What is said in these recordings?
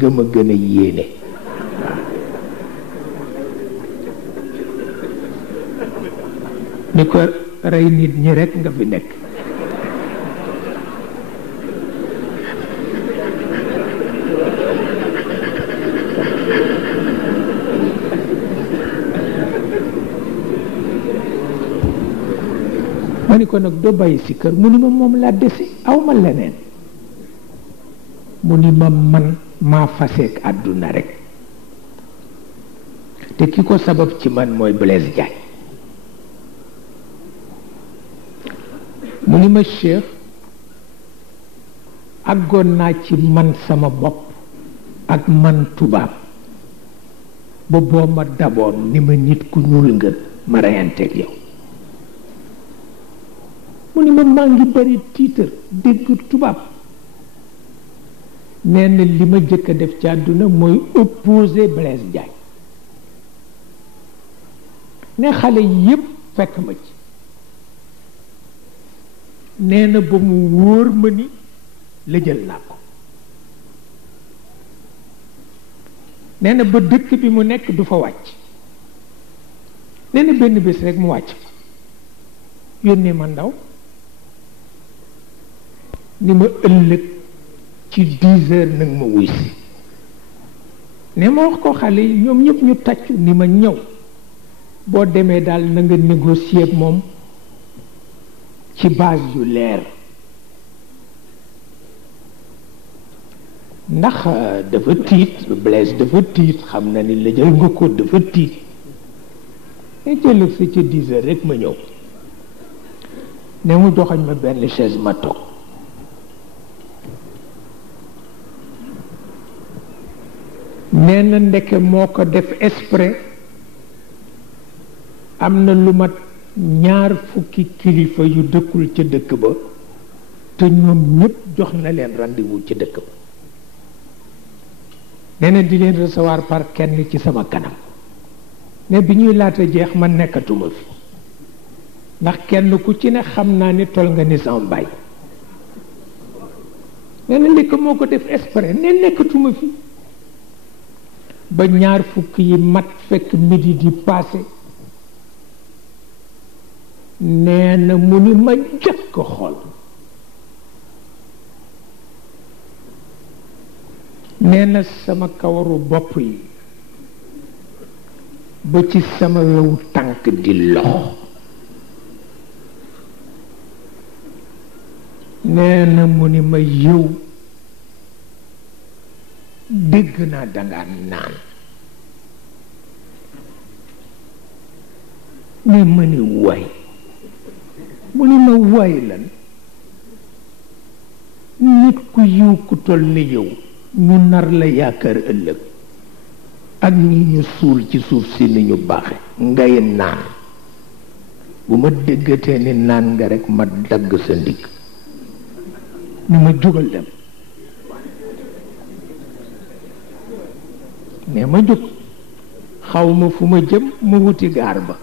nga ma gën a yéene ni ko rey nit ñi rekk nga fi nekk ma ni ko nag doo bàyyi si kër mu ni ma moom laa desi aw ma leneen mu ni ma man maa faseek àdduna rekk te ki ko sabab ci man mooy Blaise Diagne mu ni ma Cheikh àggoon naa ci man sama bopp ak man tubaab ba boo ma daboon ni ma nit ku ñuul nga ma reyanteeg yow mu ni ma maa ngi bari tiitar dégg tubaab nee na li ma jëkk a def ci àdduna mooy opposé Blaise Diagne ne xale yépp fekk ma ci nee na ba mu wóor ma ni la jël naa ko nee na ba dëkk bi mu nekk du fa wàcc nee na benn bés rek mu wàcc fa yónnee ma ndaw ni ma ëllëg ci 10 heures nag ma wuy si ne ma wax ko xale yi ñoom ñëpp ñu tàccu ni ma ñëw boo demee daal na nga négocier ak moom ci base yu leer ndax dafa tiit Blaise dafa tiit xam na ni la jël nga ko dafa tiit ne jëlëg sa ca 10 heures rek ma ñëw ne mu joxoñ ma benn chaise ma toog nee na ndeke moo ko def exprès am na lu mat 2 fukki kilifa yu dëkkul ca dëkk ba te ñoom ñépp jox na leen rendez-vous ca dëkk ba nee na di leen recevoir par kenn ci sama kanam ne bi ñuy laata jeex man nekkatuma fi ndax kenn ku ci ne xam naa ni tol nga ni sama baay nee na ndeke moo ko def exprès ne nekkatuma fi ba 2 fukki yi mat fekk midi di passé nee na mu ni ma jëkk ko xool nee na sama kawaru bopp yi ba ci sama wewu tànk di lox nee na mu ni ma yow dégg naa danga naan ne ma ni waay mu ni ma waay lan nit ku yiw ku toll ni yow ñu nar la yaakaar ëllëg ak ñi ñu suul ci suuf si ni ñu baaxe ngay naan bu ma déggatee ni naan nga rekk ma dagg sa ndigg ni ma jógal dem ne ma jóg xaw ma fu ma jëm ma wuti gaar ba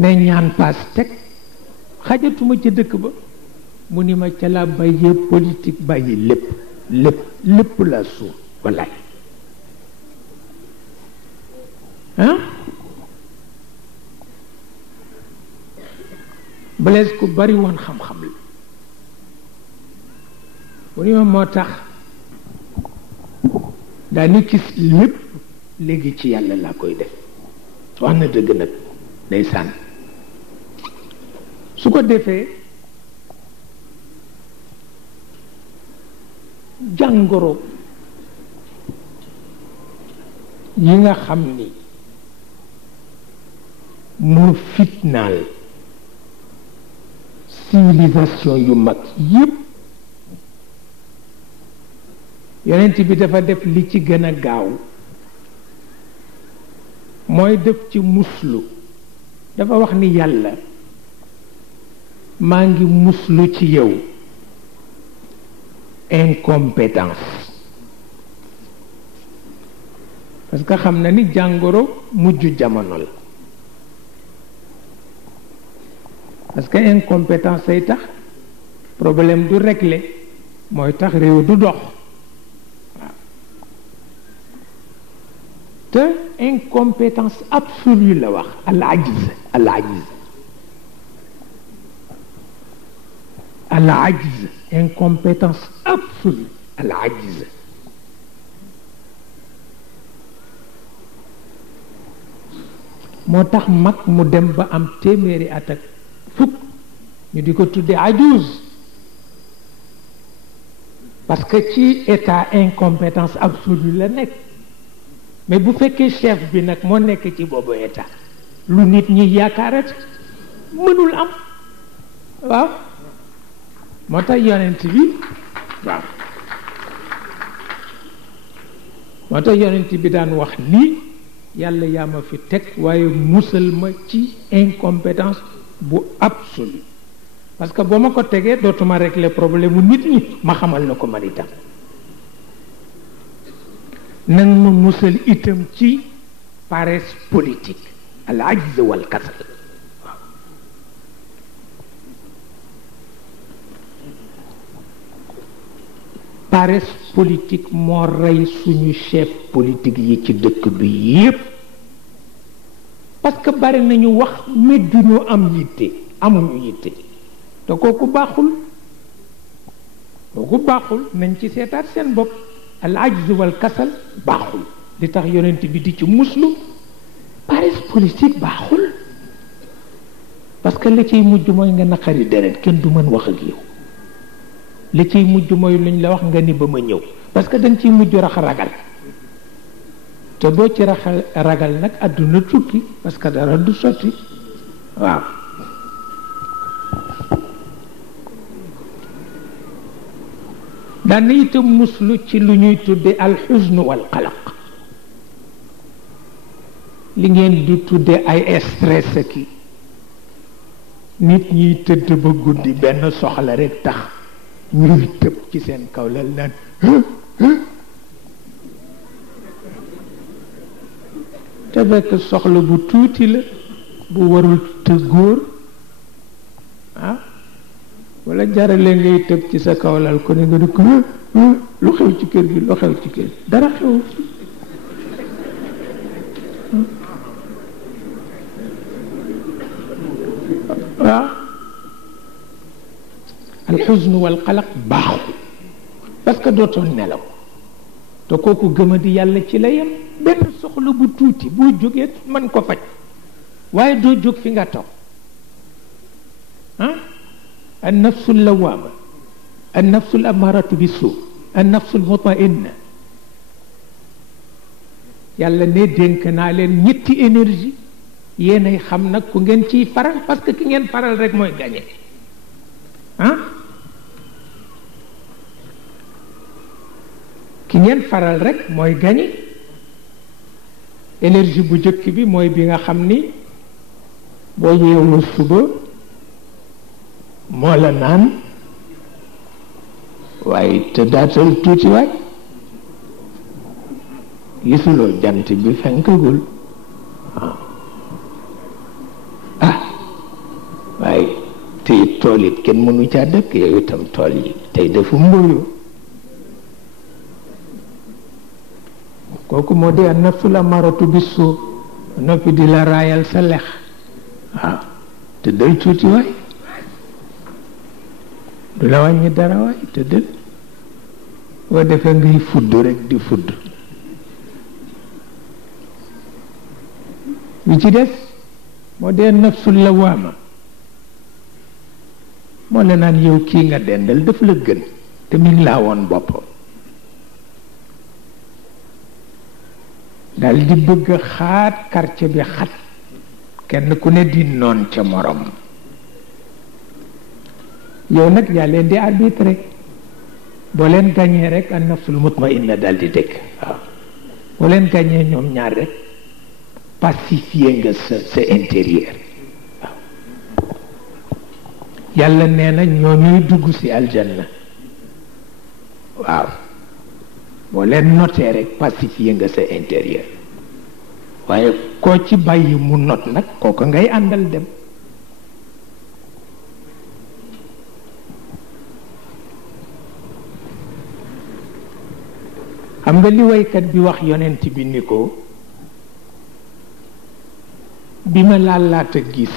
ne ñaan paas teg xajatuma ca dëkk ba mu ni ma ca la bàyyee politique bàyyi lépp la suuf wallaay Blaise ku bari woon xam-xam la mu ni ma moo tax daa ni gis lépp léegi ci yàlla laa koy def wax na dëgg nag day sànn su ko defee jàngoro yi nga xam ni moo fitnaal civilisation yu mag yépp yonent bi dafa def li ci gën a gaaw mooy def ci muslu dafa wax ni yàlla maa ngi muslu ci yow incompétence parce que xam na ni jàngoro mujj jamono la parce que incompétence say tax problème du réglé mooy tax réew du dox te incompétence absolue la wax al ajiz al ajiz al ajiz incompétence absolue al ajiz moo tax mag mu dem ba am téeméeri at ak fukk ñu di ko tudde ajuz parce que ci état incompétence absolue la nekk mais bu fekkee chef bi nag moo nekk ci boobu état lu nit ñi yaakaarat mënul am waaw moo tax yonent bi waaw moo tax yonent bi daan wax ni yàlla yaa ma fi teg waaye musal ma ci incompétence bu absolue parce que boo ma ko tegee dootuma régler problème mu nit ñi ma xamal na ko man itam nang ma musal itam ci paresse politique al ajz wal kasal paresse politique moo rey suñu chef politique yi ci dëkk bi yépp parce que bari nañu wax mais duñu am yitte amuñu yitte te kooku baaxul nañ ci seetaat seen bopp al ajz wal kasal baaxul li tax yonent bi di ci muslu paresse politique baaxul parce que la ciy mujj mooy nga naqari deret kenn du mën wax ak yow li ciy mujj mooy luñ la wax nga ni ba ma ñëw parce que dañ ciy mujj ragal te boo ci ragal nag àdduna tukki parce que dara du sotti waaw daan itam muslu ci lu ñuy tudde alxusnu wal qalaq li ngeen di tudde ay stress ki nit ñiy tëdd ba guddi benn soxla rek tax ñuy tëb ci seen kaw lal naan te fekk soxla bu tuuti la bu warul te góor wala jarale ngay tëb ci sa kaw lal ko ne nga di ko lu xew ci kër gi lu xew ci kër gi dara xew alxusnu wal qalaq baaxul parce que dootoon nelaw te kooku gëma di yàlla ci la yem benn soxla bu tuuti boo jógee mën ko faj waaye doo jóg fi nga toog an nafsu lawaama an nafsu amaratu bi suu an nafsu mutmainna yàlla ne dénk naa leen ñetti énergie yéenay xam nag ku ngeen ciy faral parce que ki ngeen faral rek mooy gañe ki ngeen faral rek mooy gañe énergie bu jëkk bi mooy bi nga xam ni boo yeewoo suba moo la naan waaye te daatal tuuti waay gisuloo jant bi fenkagul waaye tey tool it kenn mënu caa dëkk yow itam tool yi tey dafa mbóoyu kooku moo di an nafsul amaratu bisu noppi di la raayal sa lex te dal tuuti waay du la wàññi dara waay te dal boo defee ngay fudd rek di fudd bi ci des moo di an nafsul lawaama moo la naan yow kii nga dendal daf la gën te mi ngi laa woon boppam dal di bëgg xaat quartier bi xat kenn ku ne di noon ca morom yow nag yaa leen di arbitre boo leen gañee rek an nafsul mutmainna dal di dëkk waaw boo leen gañee ñoom ñaar rek pacifier nga sa intérieur waaw yàlla nee na ñoo ñuy dugg ci aljanna waaw boo leen notee rek pacifier nga sa intérieur waaye koo ci bàyyi mu not nag kooku ngay àndal dem xam nga li waykat bi wax yonent bi ni ko bi ma laata gis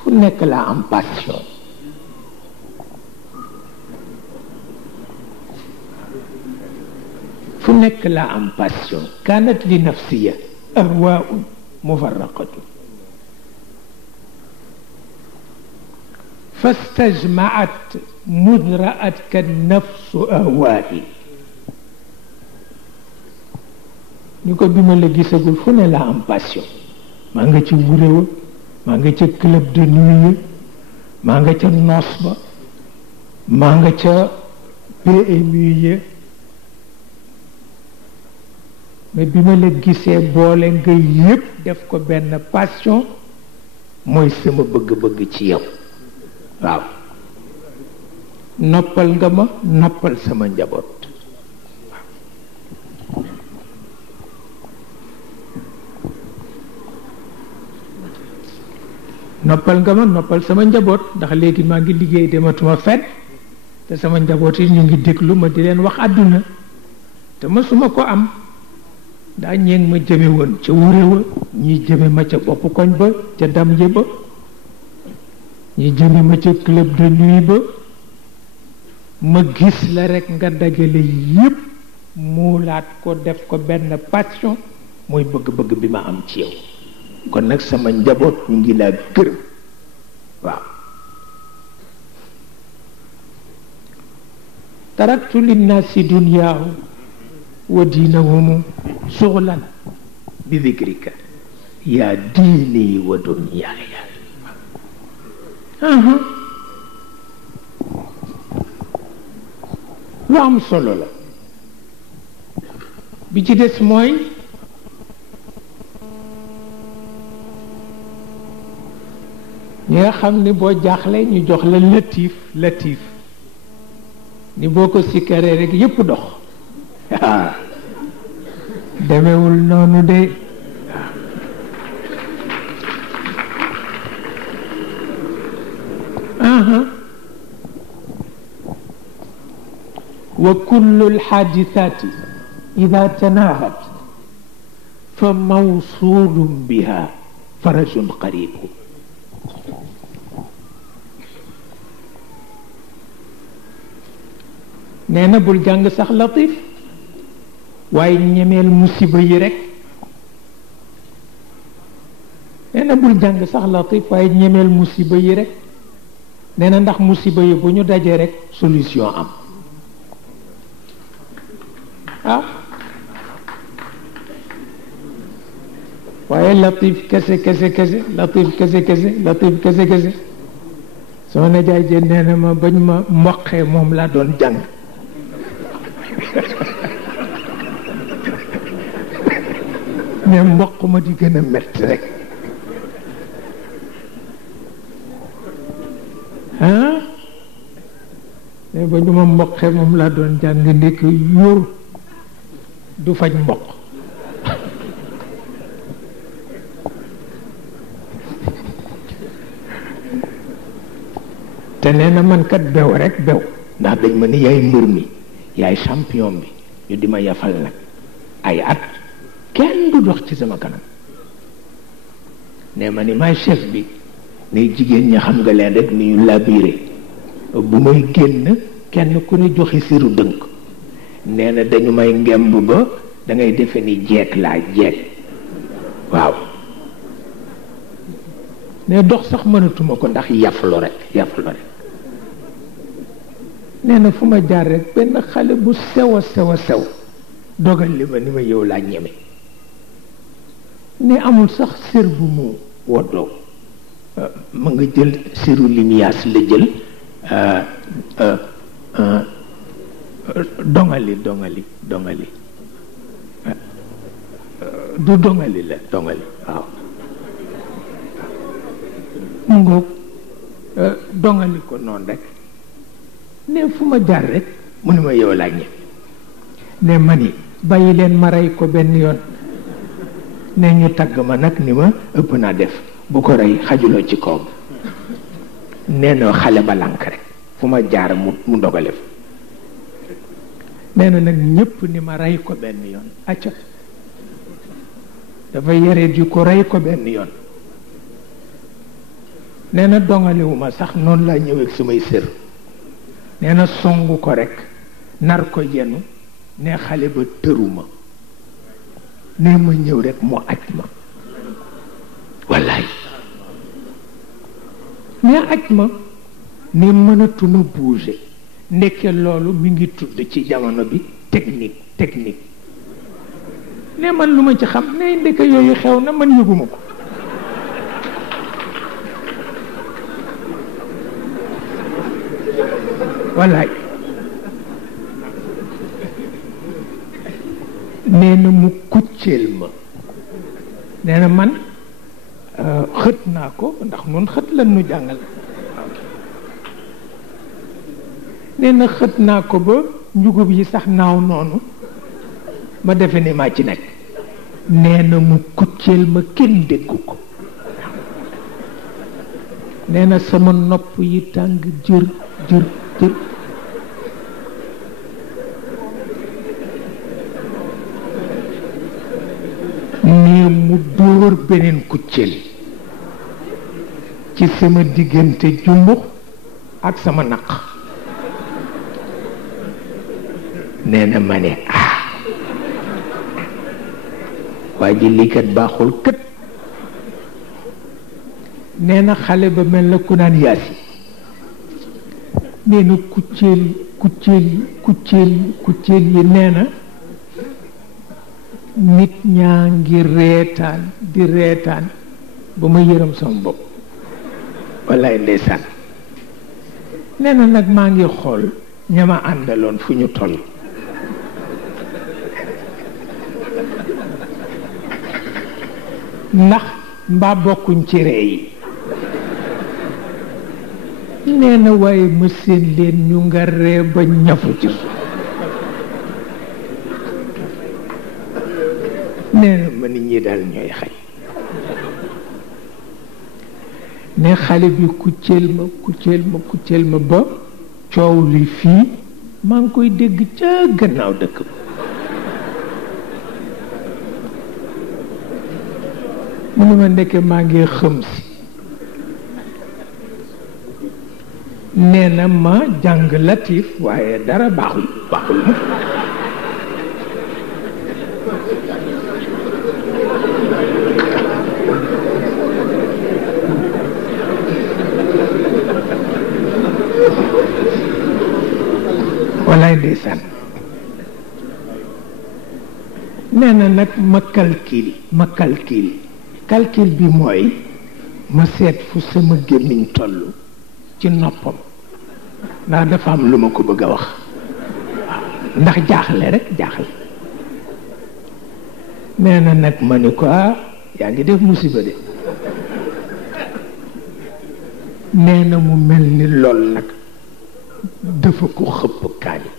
fu nekk laa am passion fu nekk laa am passion kaanat li nafsiya ahwaa'un mufarraqatu fastajmaat mudra'at ka nafsu ahwaa'i ni ko bi ma la gisagul fu ne laa am passion maa nga ca wuréwa maa nga ca club de nuit maa nga ca noos ba maa nga ca PMU ya mais bi ma la gisee boole nga yépp def ko benn passion mooy sama bëgg-bëgg ci yow waaw noppal nga ma noppal sama njaboot noppal nga ma noppal sama njaboot ndax léegi maa ngi liggéey dematuma fet te sama njaboot yi ñu ngi déglu ma di leen wax àdduna te mësuma ko am daa ñeeng ma jëme woon ca wuréwa ñii jëme ma ca bopp koñ ba ca dam ye ba ñii jëme ma ca club de nuit ba ma gis la rekk nga dajale yépp muulaat ko def ko benn passion mooy bëgg-bëgg bi ma am ci yow kon nag sama njaboot ñu ngi laa gërëm waaw taraktu linnaasi dunyaahu wa diinahum suxlan bi dikrika yaa diini wa dunyaaya lu am solo la bi ci des mooy ñi nga xam ni boo jaaxle ñu jox la latif ni boo ko sikkaree rek yépp dox demewul noonu de wa kullu alxaadisati ida tanahat fa mawsulun biha farajun qaribu nee na bul jàng sax latif waaye ñemeel musiba yi rek nee na bul jàng sax latif waaye ñemeel musiba yi rek nee na ndax musiba yi bu ñu dajee rek solution am waaye latif kese latif kese soo na jaay jën nee na ma bañ ma mboqee moom laa doon jàng mais mboq ma di gën a metti rek mais ba ñu ma mboqee moom laa doon jàng ndekk yóor du faj mboq te nee na man kat bew rek bew ndax dañ ma ni yaay mbër mi yaay champion bi ñu di ma yafal nag ay at kenn du dox ci sama kanam ne ma ni maay chef bi ne jigéen ñi xam nga leen rek ni ñu labiré bu may génn kenn ku ne joxe siru dënk nee na dañu may ngemb ba da ngay defe ni jeeg laa jeeg waaw ne dox sax mënatuma ko ndax yaflu rek nee na fu ma jaar rek benn xale bu sew dogal li ma ni ma yow laa ñeme ne amul sax sér bu mu woddoo ma nga jël séru limiyaas la jël dongali du dongali la dongali waaw mu ngoog dongali ko noonu rek ne fu ma jaar rek mu ne ma yow laa ñeme ne ma ni bàyyi leen ma rey ko benn yoon ne ñu tagg ma nag ni ma ëpp naa def bu ko rey xajuloo ci kawam nee na xale ba lànk rek fu ma jaar mu dogale fa nee na nag ñépp ni ma rey ko benn yoon acca dafa yare di ko rey ko benn yoon nee na dongalewuma sax noonu laa ñëwee ak samay sër nee na songu ko rek nar ko yenu ne xale ba tëruma ne ma ñëw rek mu aj ma wallaay ne aj ma ne mënatuma bouger ndekke loolu mi ngi tudd ci jamono bi technique ne man lu ma ci xam ne ndeke yooyu xew na man yëguma ko wallaay nee na mu kucceel ma nee na man xët naa ko ndax nun xët lan nu jàngal nee na xët naa ko ba njugub yi sax naaw noonu ma defe ni maa ci nekk nee na mu kucceel ma kenn déggu ko nee na sama nopp yi tàng jër nee mu dóor beneen kucceel ci sama diggante jumbux ak sama naq nee na ma ne waa ji lii kat baaxul kët nee na xale ba mel na ku naan yaasi nee na kucceel yi nee na nit ñaa ngi reetaan di reetaan ba ma yërëm sama bopp wallaay ndeysaan nee na nag maa ngi xool ñama àndaloon fu ñu toll ndax mbaa bokkuñ ci ree yi nee na waaye ma seen leen ñu nga ree ba ñafu ci suuf nee na ma nit ñi daal ñooy xaj ne xale bi kucceel ma ba coow li fii maa ngi koy dégg ca gannaaw dëkk ba mu ne ma ndekke maa ngi xëm si nee na ma jàng latif waaye dara baaxul mu walaay ndeysaan nee na nag ma calcul bi mooy ma seet fu sama gémmiñ toll ci noppam ndax dafa am lu ma ko bëgg a wax ndax jaaxle nee na nag ma ni ko yaa ngi def musiba de nee na mu mel ni lool nag dafa ko xëpp kaani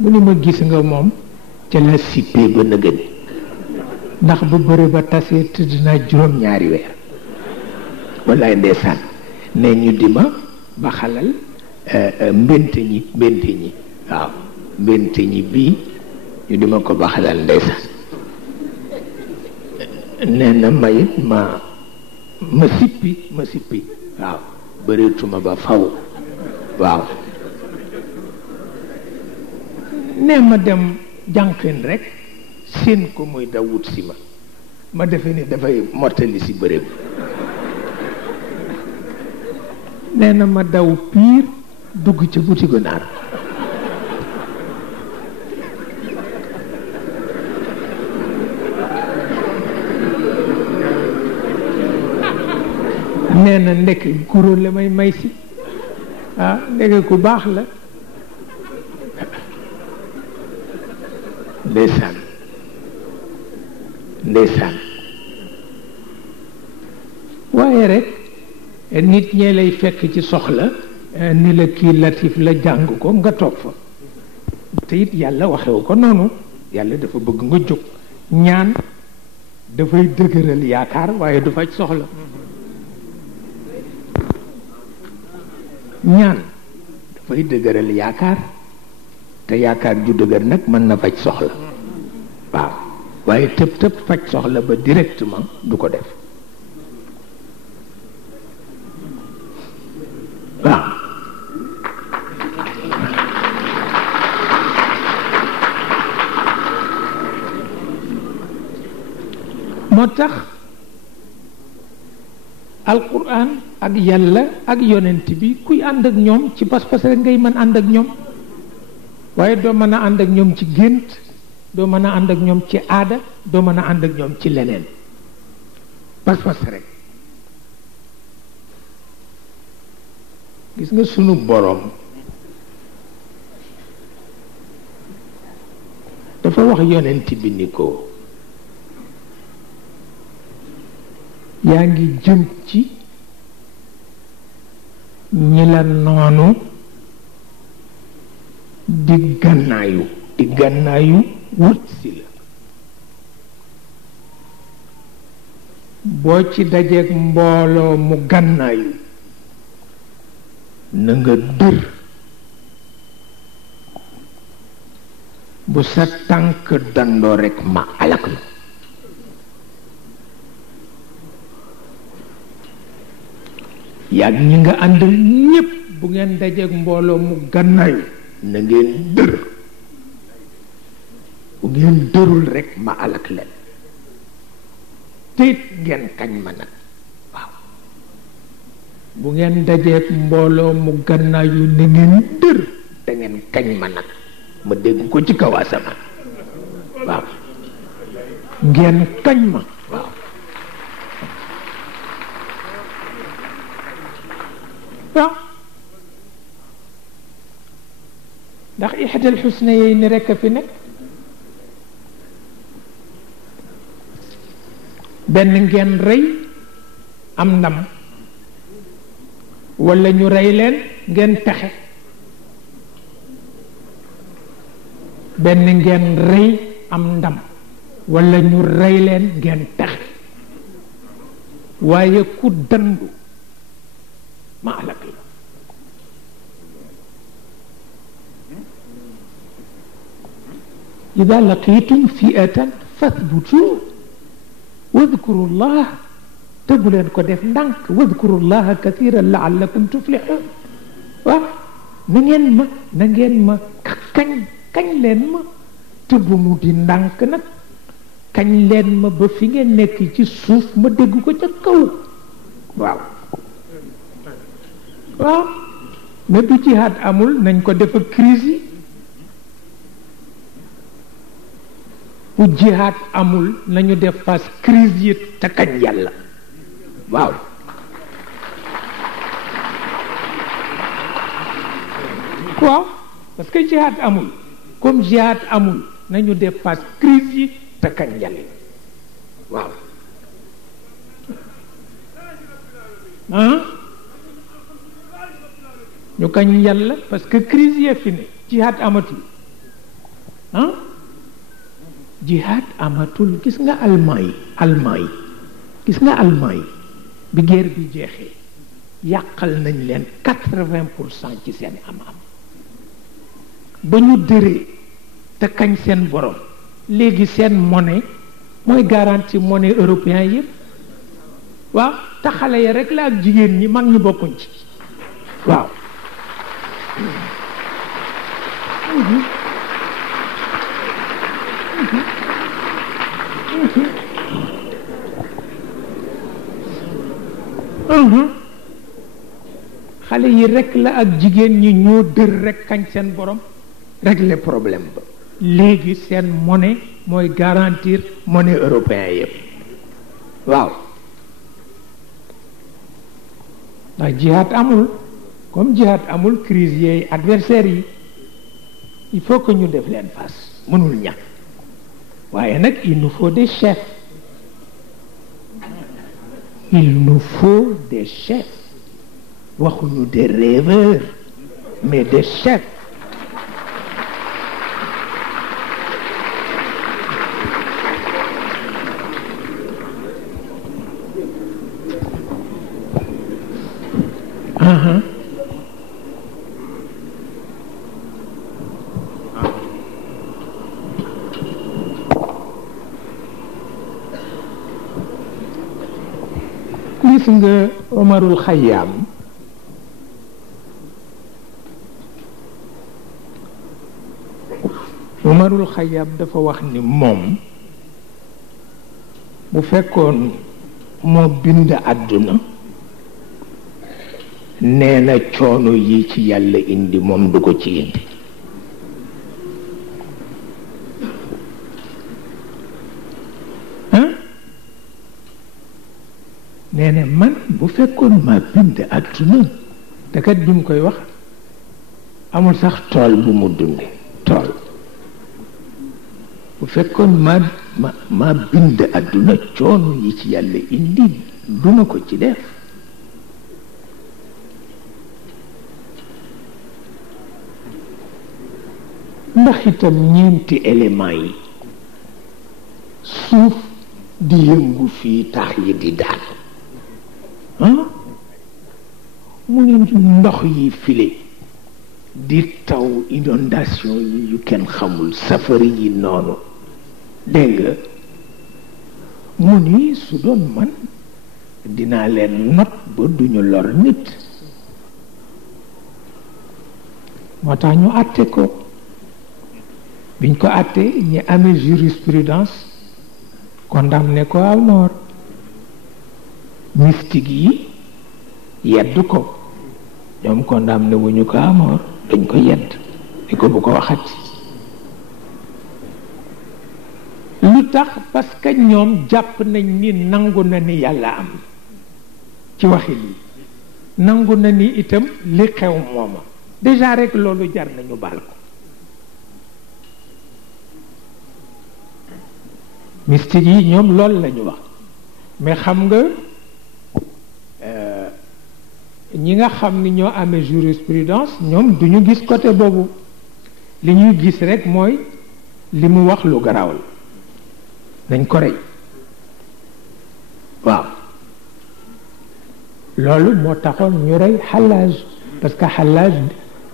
mu ni ma gis nga moom ca la sippee ba nëgëni ndax ba bëre ba tasee tëdd naa juróom-ñaari weer wallaay ndeysaan ne ñu di ma ba xalal mbénte ñi waaw mbénte ñi bii ñu di ma ko ba xalal ndeysaan nee na mayit ma sippi waaw bëreetuma ba faw waaw nee ma dem jànqin rek seen ko muy daw wut si ma defe ni dafay mottali si bëre bi nee na ma daw piir dugg ca butigu naar nee na ndekk guro la may si ndekk ku baax la ndeysaan waaye rek nit ñee lay fekk ci soxla ni la kii latif la jàng ko nga toog fa te it yàlla waxewu ko noonu yàlla dafa bëgg nga jóg ñaan dafay dëgëral yaakaar waaye du faj soxla ñaan dafay dëgëral yaakaar te yaakaar ju dëgër nag mën na faj soxla waaw waaye tëb faj soxla ba directement du ko def moo tax alquran ak yàlla ak yonent bi kuy ànd ak ñoom ci pas-pas rek ngay mën ànd ak ñoom waaye doo mën a ànd ak ñoom ci gént doo mën a ànd ak ñoom ci aada doo mën a ànd ak ñoom ci leneen pas-pas rek. gis nga sunu boroom dafa wax yonent bi ni ko yaa ngi jëm ci ñi la noonu di gànnaayu wut si la boo ci dajeek mbooloo mu gànnaayu na nga dër bu sa tànk dandoo rekk ma alak la yàgg ñi nga àndal ñépp bu ngeen dajeek mbooloo mu gànnaayu na ngeen dër bu ngeen dërul rekk ma alak leen teyit ngeen kañ ma nag waaw bu ngeen dajeek mbooloo mu gànnaayu na ngeen dër da ngeen kañ ma nag ma dégg ko ci kaw asamaan waaw ngeen kañ ma waaw waaw ndax ixdal xusna yey ni rekk a fi nekk benn ngeen rey am ndam walla ñu rey leen ngeen texe benn ngeen rey am ndam walla ñu rey leen ngeen texe waaye ku dandu ma alak la ida laqitum fi'atan fathbutu wadkuru llah te bu leen ko def ndànk wadkuru llaha kathiran laallakum tuflihun waaw na ngeen ma kañ leen ma te bu mu di ndànk nag kañ leen ma ba fi ngeen nekk ci suuf ma dégg ko ca kaw waaw waaw mais bu jihaad amul nañ ko def ak crise yi bu jihaad amul nañu def face crise yi te kañ yàlla waaw waaw parce que jihaad amul comme jihaad amul nañu def face crise yi te kañ yàlla waaw ñu kañ yàlla parce que crise yi fi ne jihaad amatul jihaad amatul gis nga allemand yi gis nga allemand yi bi guerre bi jeexee yàqal nañ leen 80% ci seen am-am ba ñu dëree te kañ seen borom léegi seen monnaie mooy garantie monnaie européen yëpp waaw te xale ya rek la ak jigéen ñi mag ñi bokkuñ ci waaw xale yi rek la ak jigéen ñi ñoo dër rek kañ seen borom régler problème ba léegi seen monnaie mooy garantir monnaie européen yëpp waaw ndax jihaad amul comme jihaad amul crise yeey adversaires yi il faut que ñu def leen face mënul ñàkk waaye nag il nous faut des chefs il nous faut des chefs waxuñu des rêveurs mais des chefs gis nga Omarul Xayaam dafa wax ni moom bu bu fekkoon moo bind àdduna nee na coono yi ci yàlla indi moom du ko ci indi nee na man bu fekkoon maa bind àdduna te kat bi mu koy wax amul sax tool bu mu dunde tool bu fekkoon maa bind àdduna coono yi ci yàlla indi duma ko ci def ndax itam ñeenti éléments yi suuf di yëngu fii tax yi di daal mu ne ndox yi file di taw inondation yi yu kenn xamul safari yi noonu dégg nga mu ni su doon man dinaa leen not ba duñu lor nit moo tax ñu àtte ko biñ ko àtte ñi amee jurisprudence condamné ko à mort mystique yi yedd ko ñoom condamné wuñu ko à mort dañ ko yedd ni ko bu ko waxati lu tax parce que ñoom jàpp nañ ni nangu na ni yàlla am ci waxi lii nangu na ni itam li xew mooma déjà rek loolu jar nañu baal ko mystique yi ñoom loolu lañu wax mais xam nga ñi nga xam ni ñoo amee jurisprudence ñoom duñu gis côté boobu li ñuy gis rek mooy li mu wax lu garaaw la nañ ko rey waaw loolu moo taxoon ñu rey Hallaj parce que Hallaj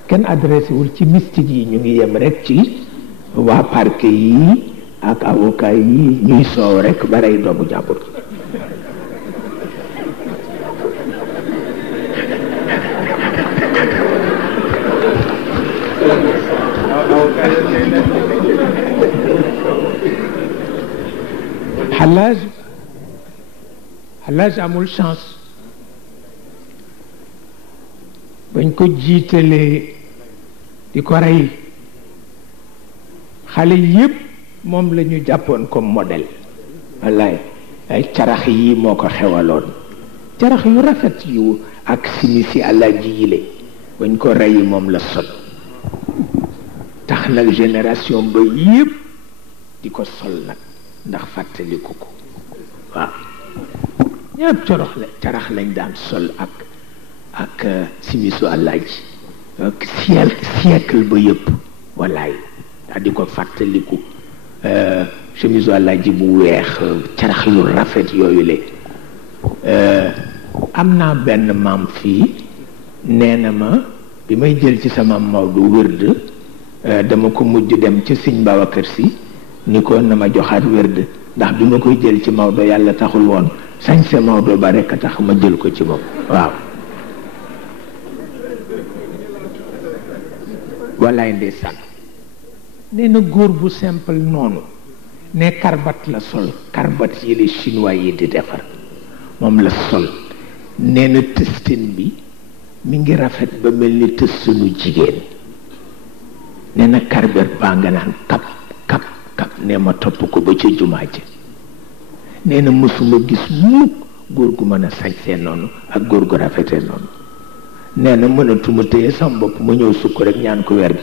kenn adressé wul ci mystique yi ñu ngi yem rek ci waa parquet yi ak avocat yi ñuy soow rek ba rey doomu jàmbur Hallaj amul chance bañ ko jiitalee di ko rey xale yépp moom la ñu jàppoon comme modèle wallaay ay carax yi moo ko xewaloon carax yu rafet yu ak simisi àllaaji yile bañ ko rey moom la sol tax nag génération ba yépp di ko sol nag ndax fàttaliku ko waaw ñëpp carax lañ daan sol ak simisu àllaaji ak siècle ba yépp wallaay daal di ko fàttaliku chemise àllaaji bu weex carax yu rafet yooyu le am naa benn maam fii nee na ma bi may jël ci sama Maodo wërd dama ko mujj dem ci Sëñ Babacar Si ni ko na ma joxaat wërd ndax bi ma koy jël ci Maodo yàlla taxul woon sañse Maodo ba rekk a tax ma jël ko ci moom waaw wallaay ndeysaan nee na góor bu simple noonu ne karbat la sol karbat yi les chinois yi di defar moom la sol nee na tëstin bi mi ngi rafet ba mel ni tëstinu jigéen nee na karbet baa nga naan kap kap kap nee ma topp ko ba ca jumaa ji nee na mësuma gis mukk góor gu mën a sañsee noonu ak góor gu rafetee noonu nee na mënatuma téye sama bopp ma ñëw sukk rek ñaan ko werd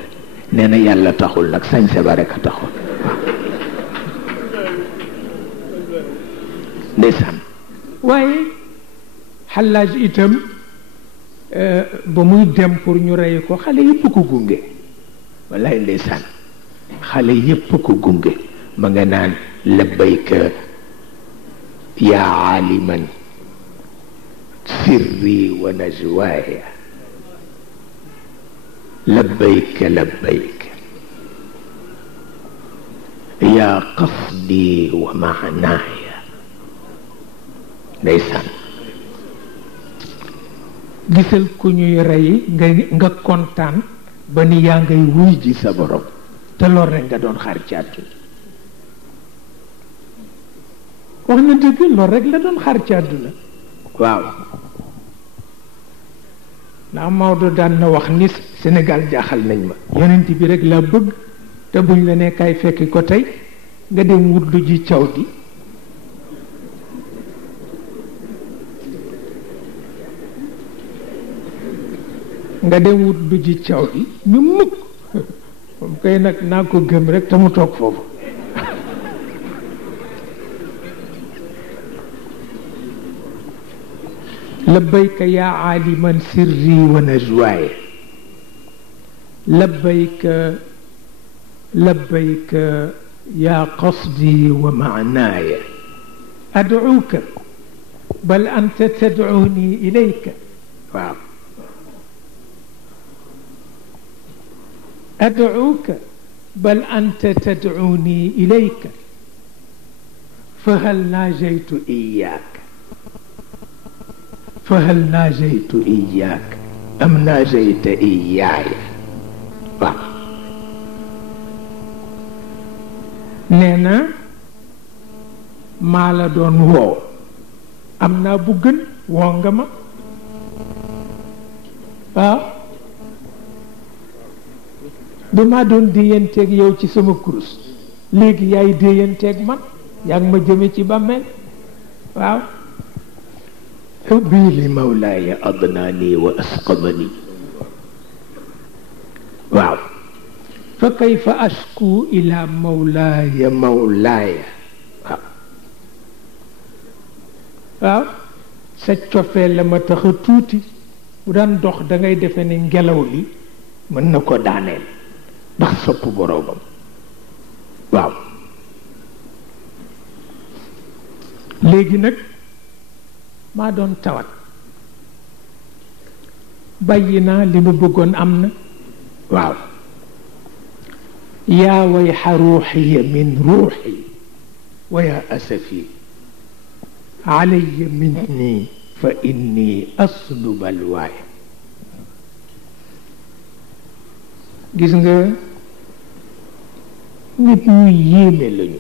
nee na yàlla taxul nag sañse ba rek a taxul ndeysaan waaye Hallaj itam ba muy dem pour ñu rey ko xale yépp ko gunge wallaay ndeysaan xale yépp ko gunge ma nga naan labbayka yaa aaliman sirri wa najwaaya labbayka labbayka yaa qasdi wa maanaaya ndeysaan gisal ku ñuy rey nga kontaan ba ni yaa ngay wuy ji sa borom te lool rek nga doon xaar ci àdduna wax na dëgg loolu rek la doon xaar ci àdduna waaw ndax Maodo daan na wax ni Sénégal jaaxal nañ ma yonent bi rek laa bëgg te buñ la ne kay fekki ko tey nga dem wut lu ji caw di nga dem wut lu ji caw di ñu mukk moom kay nag naa ko gëm rek te mu toog foofu لبيك يا عالما سري ونجواي لبيك يا قصدي ومعناي أدعوك بل أنت تدعوني إليك أدعوك بل أنت تدعوني إليك فهل ناجيت إياك فهل ناجيت إياك أم ناجيت إياي نينا ما لا دون وو أمنا بوغن وانغما بما دون دينتك يو ci sama kurus léegi yaay déyanteeg man yaa ngi ma jëme ci bàmmeel waaw حبي لمولاي أضناني وأسقمني واو فكيف أشكو إلى مولاي waaw sa cofeel la ma tax a tuuti bu daan dox da ngay defe ni ngelaw li mën na ko daaneel ndax sopp boroomam waaw léegi nag maa doon tawat bàyyi naa li ma bëggoon am na waaw yaa wayxa ruuxiya min ruuxi wa yaa asafi alayya minni fa inni aslu balwaay gis nga nit ñu yéeme lañu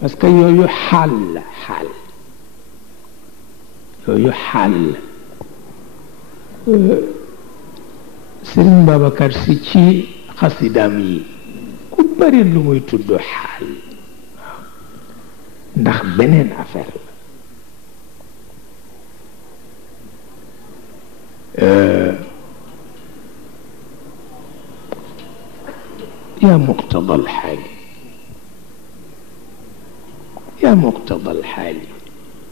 parce que yooyu xaal la xaal yooyu xaal la Sëriñ Babacar Si ci xasidaam yi ku bari lu muy tudd xaal waaw ndax beneen affaire la yaa muqtada alxaali يا مقتضى الحال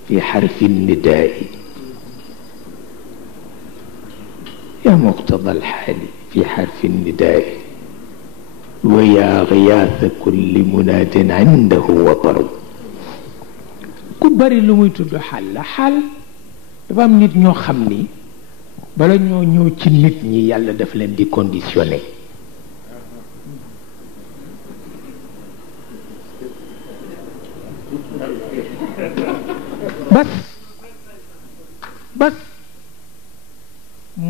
في حرف النداء يا مقتضى الحال في حرف النداء ويا غياث كل مناد عنده وطر كبري لو موي تود حال حال دا فام نيت ño xamni bala ñoo ñew ci nit ñi yalla daf leen di conditionner bas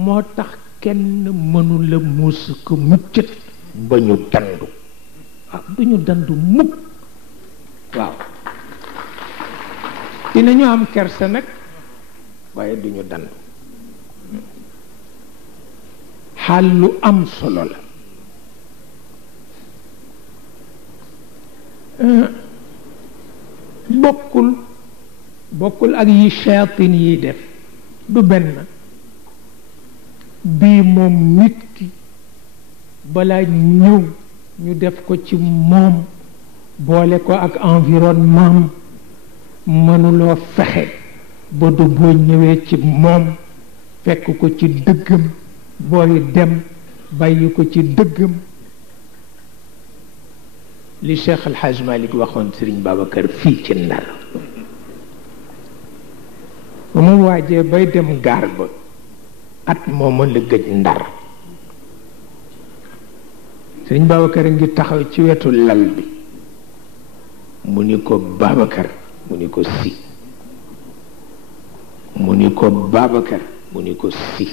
moo tax kenn mënula muus ko muccët ba ñu dandu waaw du ñu dandu mukk waaw dinañu am kersa nag waaye du ñu dandu xaal lu am solo la bokkul ak yi shayatin yi def du benn bii moom nit ki balaa ñëw ñu def ko ci moom boole ko ak environnement mënuloo fexe ba du boo ñëwee ci moom fekk ko ci dëggam booy dem bàyyi ko ci dëggam li Cheikh El Hadj Malick waxoon Serigne Babacar fii ci Ndar ba mu waajee bay dem gaar ba at mooma la gëj Ndar Serigne Babacar a ngi taxaw ci wetu lal bi mu ni ko Babacar mu ni ko si mu ni ko Babacar mu ni ko si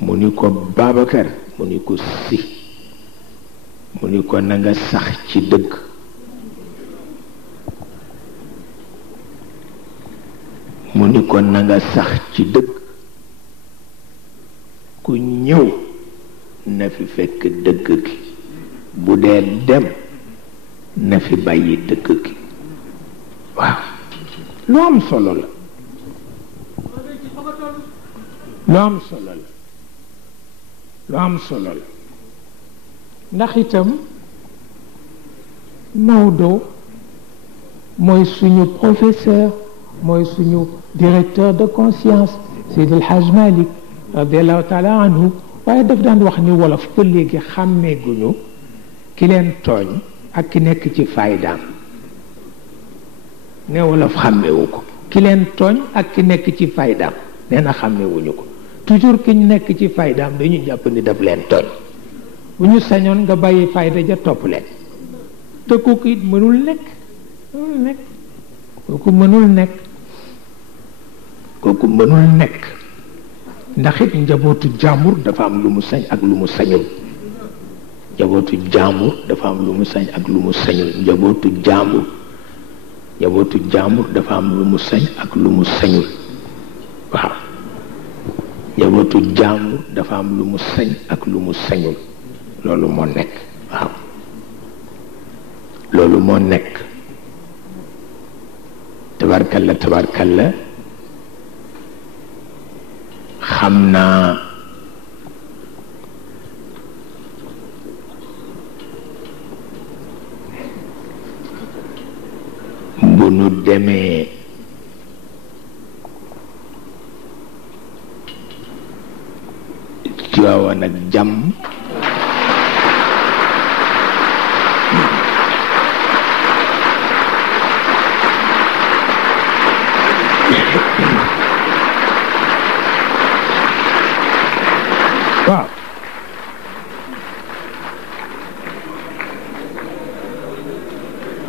mu ni ko Babacar mu ni ko si mu ni ko na nga sax ci dëgg ni ko na nga sax ci dëgg ku ñëw na fi fekk dëgg gi bu dee dem na fi bàyyi dëgg gi waaw lu am solo la lu am solo la lu am solo la ndax itam Maodo mooy suñu professeur mooy suñu directeur de conscience Seydi El Hadj Malick radiallahu taala anhu waaye daf daan wax ni wolof ba léegi xàmmeeguñu ki leen tooñ ak ki nekk ci faydaam ne wolof xàmmeewu ko ki leen tooñ ak ki nekk ci faydaam nee na xàmmeewuñu ko toujours ki ñu nekk ci faydaam dañu jàpp ni daf leen tooñ bu ñu sañoon nga bàyyi fayda ja topp leen te kooku it mënul nekk kooku mënul nekk ndax it njabootu jàmbur dafa am lu mu sañ ak lu mu sañul njabootu jàmbur dafa am lu mu sañ ak lu mu sañul njabootu jàmbur dafa am lu mu sañ ak lu mu sañul waaw njabootu jàmbur dafa am lu mu sañ ak lu mu sañul loolu moo nekk waaw loolu moo nekk tabarkalla xam naa bu nu demee Tiwaawan ak jàmm waaw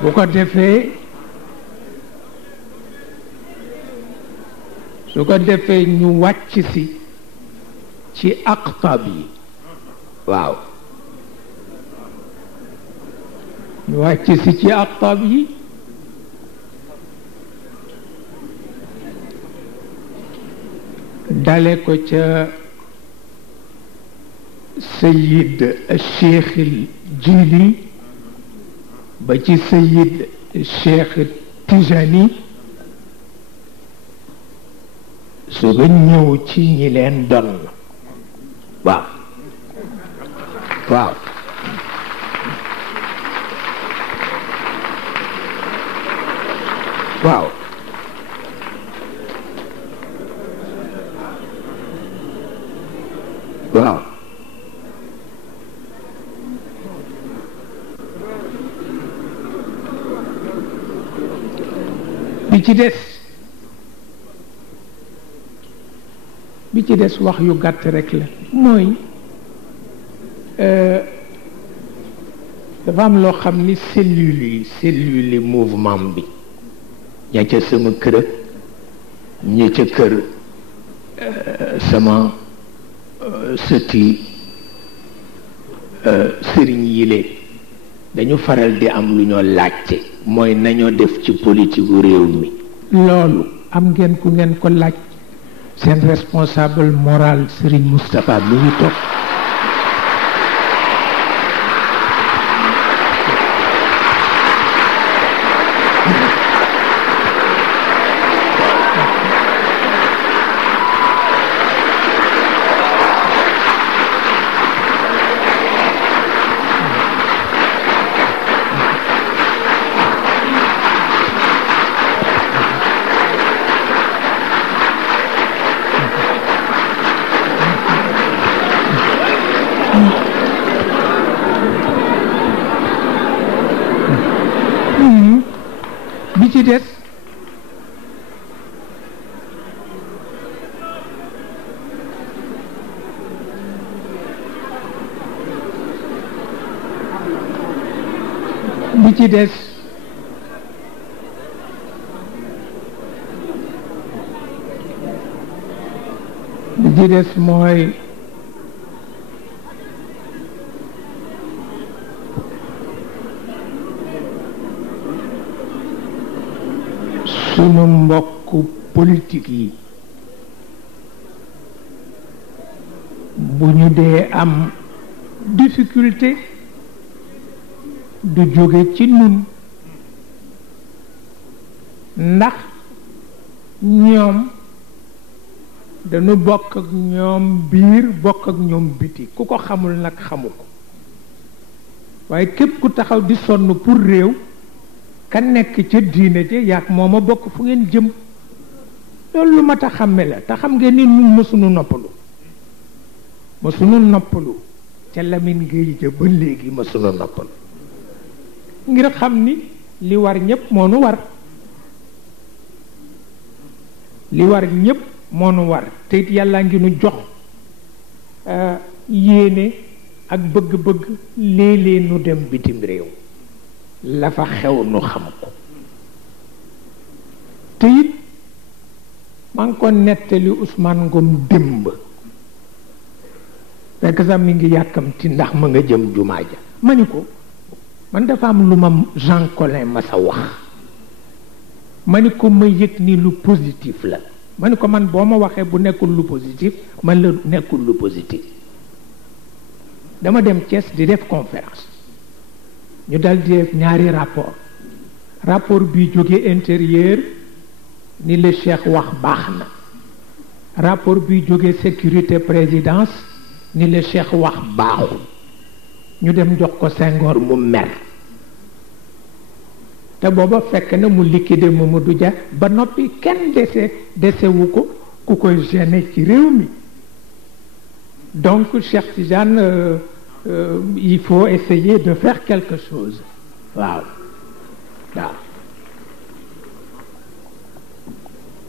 bu ko defee su ko defee ñu wàcc si ci aqtab yi waaw ñu wàcc si ci aqtab yi dale ko ca Sayid Cheikh Jili ba ci Sayid Cheikh Tijani su ba ñëw ci ñi leen doon waaw waaw waaw waaw bi ci des wax yu gàtt rek la mooy dafa am loo xam ni cellule mouvement bi ña ca sama kër ña ca kër sama sëti sëriñ yile dañu faral di am lu ñoo laajte mooy nañoo def ci politique gu réew mi loolu am ngeen ku ngeen ko laaj seen responsable moral Serigne Moustapha mi ngi toog bi ci des mooy sunu mbokku politique yi bu ñu dee am difficulté du jóge ci nun ndax ñoom dañu bokk ak ñoom biir bokk ak ñoom biti ku ko xamul nag xamu ko waaye képp ku taxaw di sonn pour réew ka nekk ca diine ja yaag mooma bokk fu ngeen jëm loolu lu mat a xàmme la te xam ngeen ni nun mësunu noppalu ca Lamine Gueye ja ba léegi mësunu noppalu ngir xam ni li war ñépp moo nu war li war ñépp moo nu war te it yàlla ngi nu jox yéene ak bëgg-bëgg léeg-léeg nu dem bitim réew la fa xew nu xam ko te it maa ngi ko nettali Ousmane Ngom démb fekk sax mi ngi yàkkamti ndax ma nga jëm jumaa ja ma ni ko man dafa am lu ma Jean Collin ma sa wax ma ni ko ma yëg ni lu positif la ma ni ko man boo ma waxee bu nekkul lu positif man la nekkul lu positif dama dem Thiès di def conférence ñu dal di def ñaari rapport bi jóge intérieur ni le cheikh wax baax na rapport bi jóge sécurité présidence ni le cheikh wax baaxul ñu dem jox ko Senghor mu mer te booba fekk na mu liquider Mamadou Dia ba noppi kenn desewu ko ku koy gêner ci réew mi donc Cheikh Tidiane il faut essayer de faire quelque chose waaw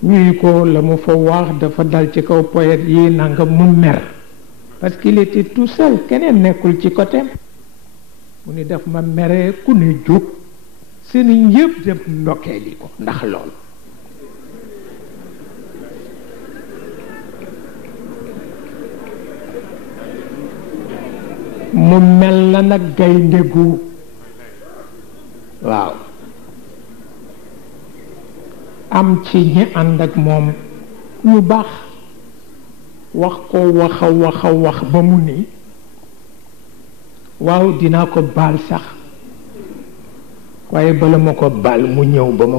ñuy ko la mu fa wax dafa dal ci kaw poète yi nanga mu mer parce qu'il était tout seul keneen nekkul ci côté mu ni daf ma mere ku ne jóg seen yëpp dem ndokkeeli ko ndax lool mu mel na nag gaynde gu waaw am ci ñi ànd ak moom ñu baax wax ko wax ba mu ni waaw dinaa ko baal sax waaye bala ma ko baal mu ñëw ba ma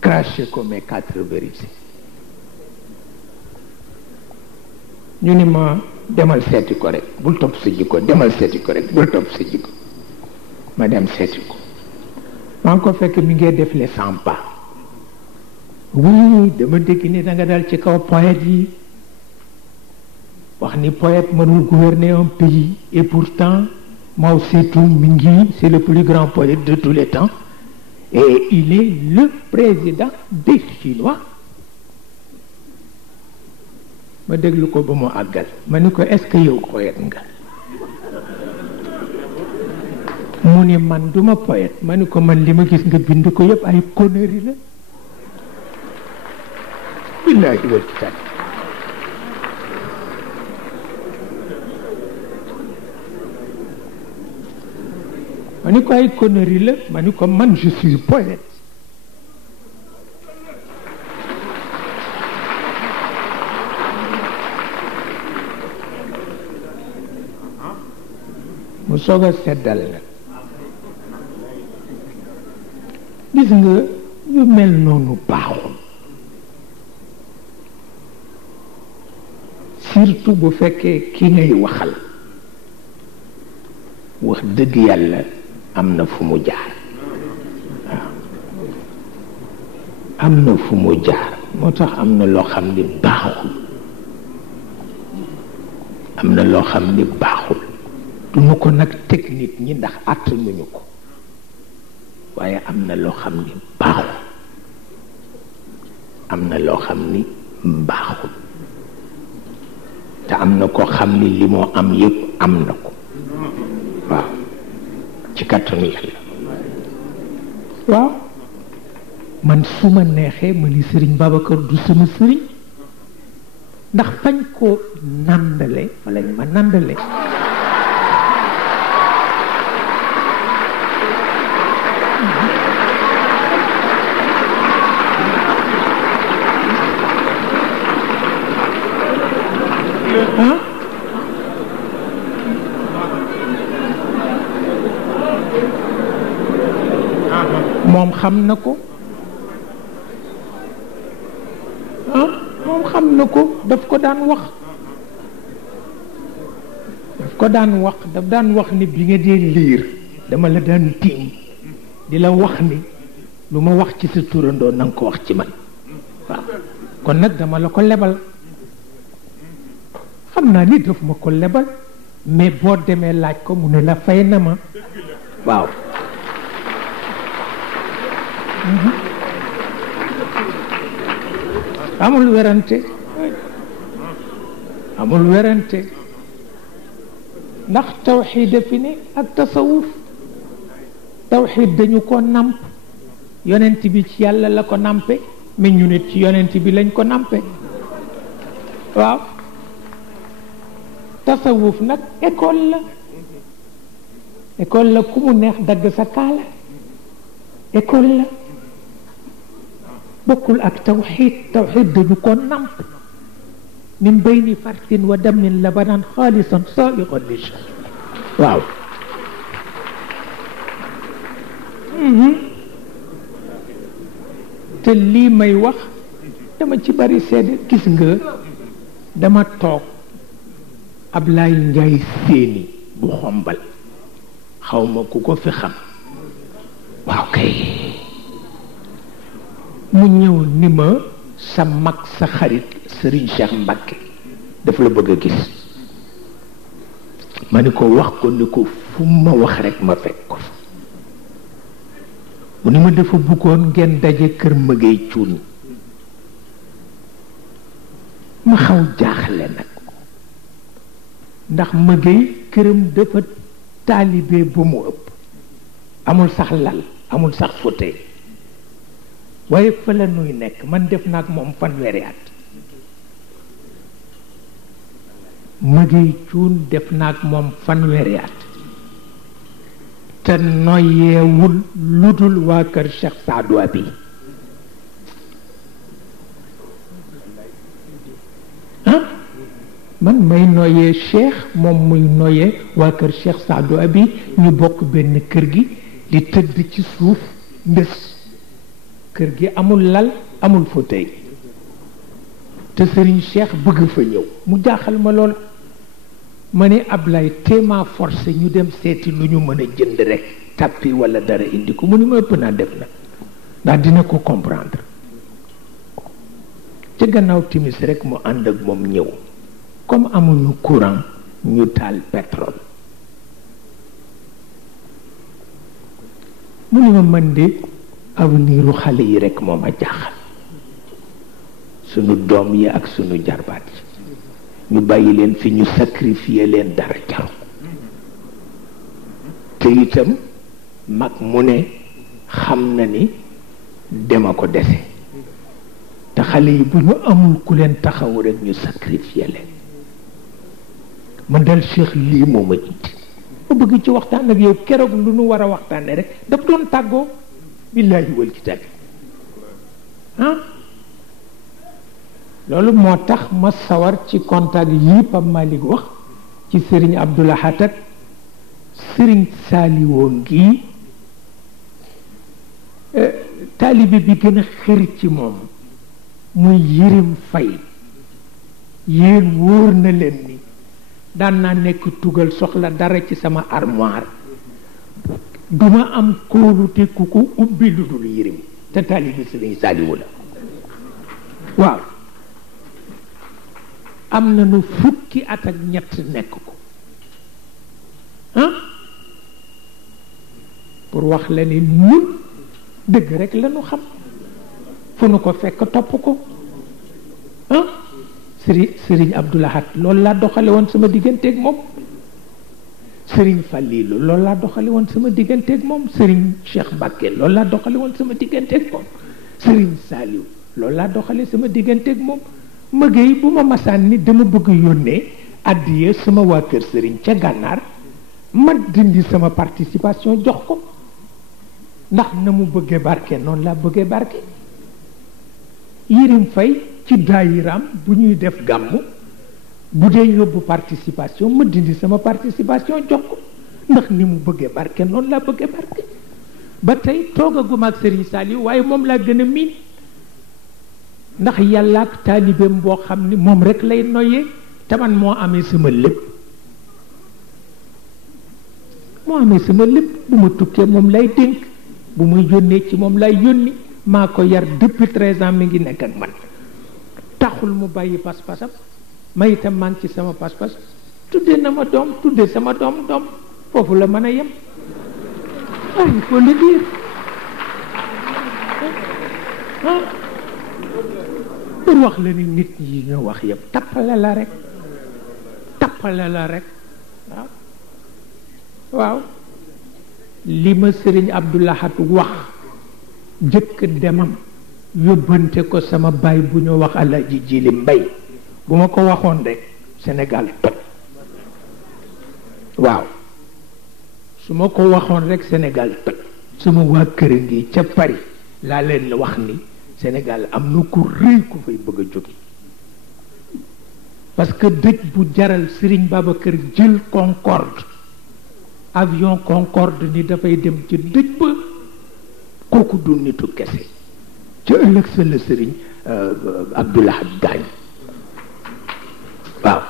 craché ko mes 4 vérités ñu ni ma demal seeti ko rek bul topp sa jikko demal seeti ko rek bul topp sa jikko ma dem seeti ko maa ngi ko fekk mi ngi def les 100 pas oui dama dégg ni da nga dal ci kaw poète yi wax ni poète mënul gouverner un pays et pourtant Mao Tse-tung mi ngi c'est le plus grand poète de tous les temps et il est le président des Chinois ma déglu ko ba mu àggal ma ni ko est-ce que yow poète nga mu ni man duma poète ma ni ko man li ma gis nga bind ko yëpp ay conneries la billahi wal kitab ma ni ko ay conneries la ma ni ko man je suis poète mu soog a seddal la gis nga yu mel noonu baaxul surtout bu fekkee ki ngay waxal wax dëgg yàlla am na fu mu jaar waaw am na fu mu jaar moo tax am na loo xam ni baaxul am na loo xam ni baaxul du ñu ko nag technique ñi ndax àttanuñu ko waaye am na loo xam ni baaxul am na loo xam ni baaxul te am na koo xam ni li moo am yëpp am na ko waaw ci kattanu yàlla waaw man su ma neexee ma ni sëriñ Babacar du sama sëriñ ndax fañ ko nandale wala ñu ma nandale moom xam na ko moom xam na ko daf ko daan wax daf daan wax ni bi nga dee liir dama la daan tiim di la wax ni lu ma wax ci sa turandoo na nga ko wax ci man waaw kon nag dama la ko lebal xam naa ni daf ma ko lebal mais boo demee laaj ko mu ne la fay na ma waaw amul werante ndax tawxiid fi ne ak tasawuf tawxiid dañu ko namp yonent bi ci yàlla la ko nampe mais ñu nit ci yonent bi lañ ko nampe waaw tasawuf nag école la ku mu neex dagg sa kaala école la bokkul ak tawxiid dañu ko namp min bayni farsin wa damin labanan xaalisan saa'igan lish-sharb waaw te lii may wax dama ci bari seede gis nga dama toog Ablaye Njaay Séeni bu Xombal xawma ku ko fi xam waaw kay mu ñëw ni ma sa mag sa xarit Serigne Cheikh Mbacké daf la bëgg a gis ma ni ko wax ko ni ko fu ma wax rek ma fekk ko fa mu ni ma dafa bëggoon ngeen daje kër Mëgey Cuun ma xaw jaaxle nag ndax Mëgey këram dafa taalibe bu mu ëpp amul sax lal amul sax fauteuil waaye fa la nuy nekk man def naag moom fanweeri at Mëgey Cuun def naag moom fanweeri at te noyeewul lu dul waa kër Cheikh Saadu Abi man may noyee Cheikh moom muy noyee waa kër Cheikh Saadu Abi ñu bokk benn kër gi di tëdd ci suuf mbés kër gi amul lal amul fauteuil te Serigne Cheikh bëgg fa ñëw mu jaaxal ma lool ma ne Ablaye téema forcé ñu dem seeti lu ñu mën a jënd rek tappi wala dara indi ko mu ni ma ëpp naa def na ndax dina ko comprendre ca gannaaw timis rek mu ànd ak moom ñëw comme amuñu courant ñu taal pétrole mu ni ma man de aveniru xale yi rek moo ma jaaxal sunu doom yi ak sunu jarbaat yi ñu bàyyi leen fi ñu sacrifier leen dara jaru te itam mag mu ne xam na ni dema ko dese te xale yi bu ñu amul ku leen taxaw rek ñu sacrifier leen man dal Cheikh lii moo ma indi ma bëgg ci waxtaan ak yow keroog lu nu war a waxtaane rek daf doon tàggoo billaahi wal kitaabi loolu moo tax ma sawar ci contact yii Pape Malick wax ci Serigne Abdoul Ahad ak Serigne Saliou ngi taalibe bi gën a xër ci moom muy Yérim Fay yéen wóor na leen ni daan naa nekk tugal soxla dara ci sama armoire duma am kóolute ku ko ubbi lu dul Yérim te taalibe Serigne Saliou la waaw am na nu fukki at ak ñett nekk ko pour wax la ni ñun dëgg rek la ñu xam fu nu ko fekk topp ko Serigne Abdoul Ahad loolu laa doxale woon sama digganteeg moom Serigne Fallilou loolu laa doxale woon sama digganteeg moom Serigne Cheikh Mbacké loolu laa doxale woon sama digganteeg moom Serigne Saliou loolu laa doxale sama digganteeg moom Mëgey bu ma masaan ni dama bëgg yónnee addiya sama waa kër Serigne ca Gànnaar ma dindi sama participation jox ko ndax na mu bëggee barke noonu laa bëggee barke Yérim Fay ci daayiraam bu ñuy def gàmmu bu dee yóbbu participation ma dindi sama participation jox ko ndax ni mu bëggee barke noonu laa bëggee barke ba tey toogaguma ak Serigne Saliou waaye moom laa gën a miin ndax yàlla ak taalibeem boo xam ni moom rek lay noyyee te man moo amee sama lépp bu ma tukkee moom lay dénk bu muy yónnee ci moom lay yónni maa ko yar depuis 13 ans mi ngi nekk ak man taxul mu bàyyi pas-pasam ma itam maa ngi ci sama pas-pas tuddee na ma doom tuddee sama doom foofu la mën a yem il faut le dire pour wax la ni nit ñi ñoo wax yëpp tappale la rek waaw li ma sëriñ Abdou Lahad wax jëkk demam yóbbante ko sama baay bu ñu wax Alaaji Jili Mbay bu ma ko waxoon rek Sénégal toj waaw su ma ko waxoon rek Sénégal toj sama waa kër ngi ca Paris laa leen wax ni Sénégal am na ku rëy ku fay bëgg a jóge parce que dëj bu jaral Serigne Babacar jël Concorde avion Concorde ni dafay dem ci dëj ba kooku du nitu kese ca ëllëg sa la Serigne Abdou Lahad gaañ waaw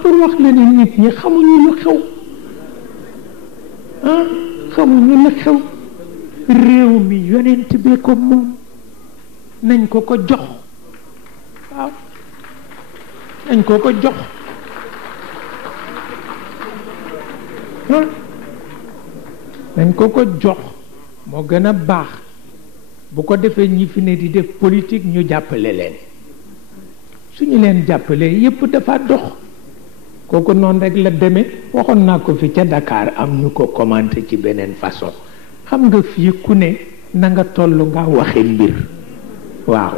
pour wax la ne nit ñi xamuñu lu xew xamuñu lu xew réew mi yonent bee ko moom nañ ko ko jox waaw nañ ko ko jox nañ ko ko jox moo gën a baax bu ko defee ñi fi ne di def politique ñu jàppale leen suñu leen jàppalee yépp dafa dox kooku noonu rek la demee waxoon naa ko fi ca Dakar am ñu ko commenté ci beneen façon xam nga fii ku ne na nga toll nga waxe mbir waaw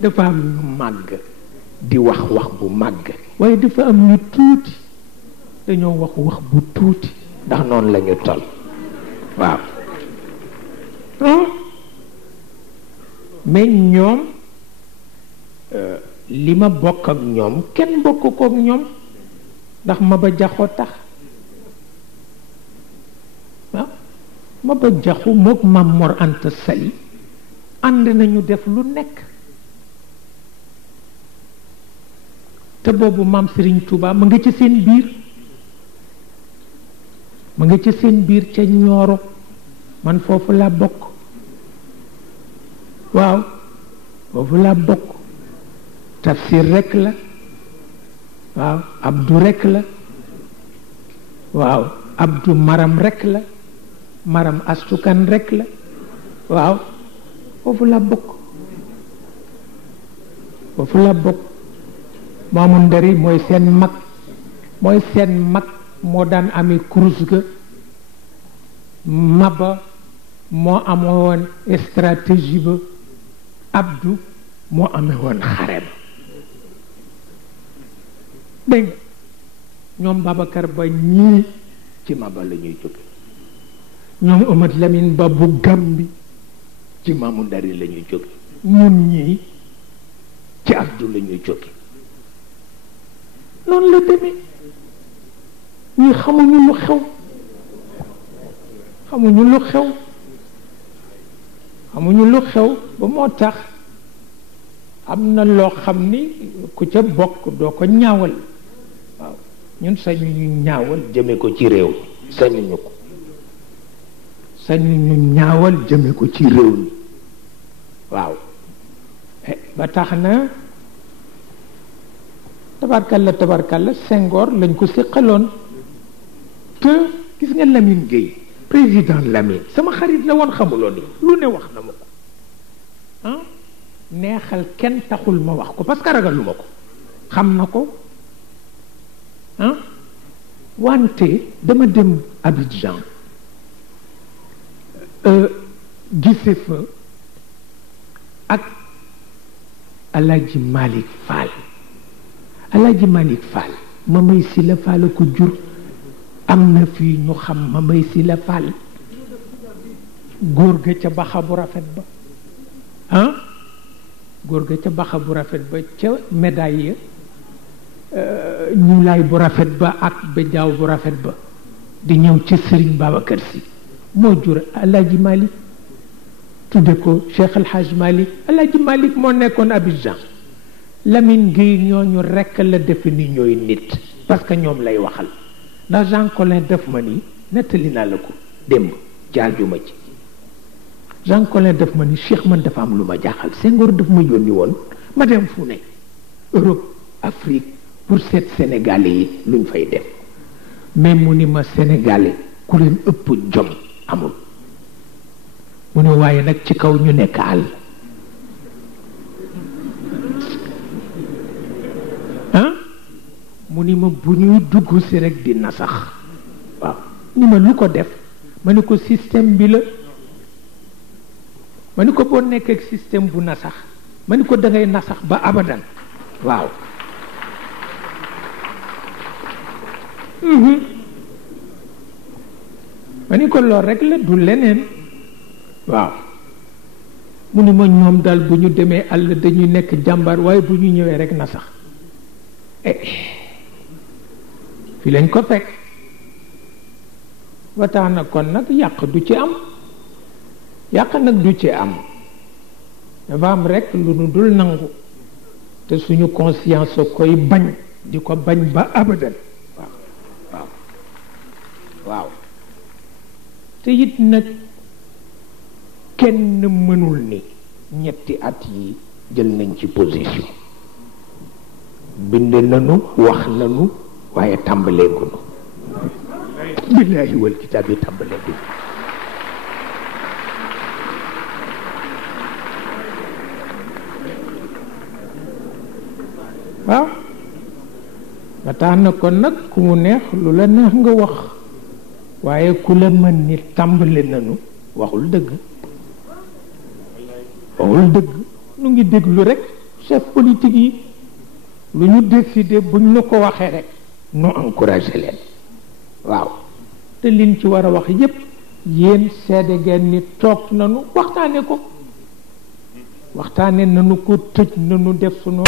dafa am ñu màgg di wax bu màgg waaye dafa am ñu tuuti dañoo wax bu tuuti ndax noonu la ñu toll waaw mais ñoom li ma bokk ak ñoom kenn bokk ko ak ñoom ndax Maba Jaxu tax waaw Maba Jaxu mook Mam Mor Anta Sali ànd nañu def lu nekk te boobu Maam Serigne Touba mu nga ci seen biir mu nga ci seen biir ca Ñooro man foofu laa bokk waaw foofu laa bokk tafsir rekk la waaw Abdou rekk la waaw Abdou Maram rekk la Maram Astukan rekk la waaw foofu la bokk Maamu Ndari mooy seen mag moo daan amee kurus ga Maba moo amoon stratégie ba Abdou moo amee woon xare ba dégg ñoom Babacar Ba ñii ci Maba la ñuy jóge ñoom Amat Lamine Ba bu Gambi ci Maamu Ndari la ñuy jóge ñun ñii ci Abdou la ñuy jóge noonu la demee ñi xamuñu lu xew ba moo tax am na loo xam ni ku ca bokk doo ko ñaawal waaw ñun sañu ñu ñaawal jëme ko ci réew sañuñu ko ñaawal jëme ko ci réew mi waaw ba tax na tabarkalla Senghor lañ ko séqaloon te gis nga Lamine Gueye président Lamine sama xarit la woon xamuloo ni lu ne wax na ma ko neexal kenn taxul ma wax ko parce que ragaluma ko xam na ko wante dama dem Abidjan gise fa ak Alaaji Malick Fall ma may si la Fall ko jur am na fii ñu xam ma may si la Fall góor ga ca baxa bu rafet ba góor ga ca baxa bu rafet ba ca médaille ñuulaay bu rafet ba ak béjaaw bu rafet ba di ñëw ci Serigne Babacar Sy moo jur Alaaji Malick tudde ko Cheikh El Hadj Malick Alaaji Malick moo nekkoon Abidjan Lamine Gueye ñooñu rekk la defe ni ñooy nit parce que ñoom lay waxal ndax Jean Collin def ma ni nettali naa la ko démb jaajuma ci Jean Collin def ma ni Cheikh man dafa am lu ma jaaxal Senghor daf ma yónni woon ma dem fu ne Europe Afrique pour seet Sénégalais yi luñ fay def mais mu ni ma Sénégalais ku leen ëpp jom amul mu ne waaye nag ci kaw ñu nekk àll mu ni ma bu ñuy dugg si rek di nasax waaw ni ma lu ko def ma ni ko système bi la ma ni ko boo nekk ak système bu nasax ma ni ko da ngay nasax ba abadan waaw ma ni ko lool rek la du leneen waaw mu ni ma ñoom daal bu ñu demee àll dañuy nekk jàmbaar waaye bu ñu ñëwee rek nasax fi lañ ko fekk ba tax na kon nag yàq du ci am yàq nag du ci am dafa am rekk lu nu dul nangu te suñu conscience koy bañ di ko bañ ba abadan waaw waaw waaw te it nag kenn mënul ni ñetti at yi jël nañ ci position bind nañu wax nañu waaye tàmbaleegunu billaahi wal kitaab yi tàmbaleegunu waaw ba tax na kon nag ku mu neex lu la neex nga wax waaye ku la mën ni tàmbale nañu waxul dëgg waxul dëgg nu ngi déglu rek chef politique yi lu ñu décidé buñ la ko waxee rek nu encouragé leen waaw te liñ ci war a wax yépp yéen seede ngeen ni toog nanu waxtaane ko waxtaane nanu ko tëj nanu def sunu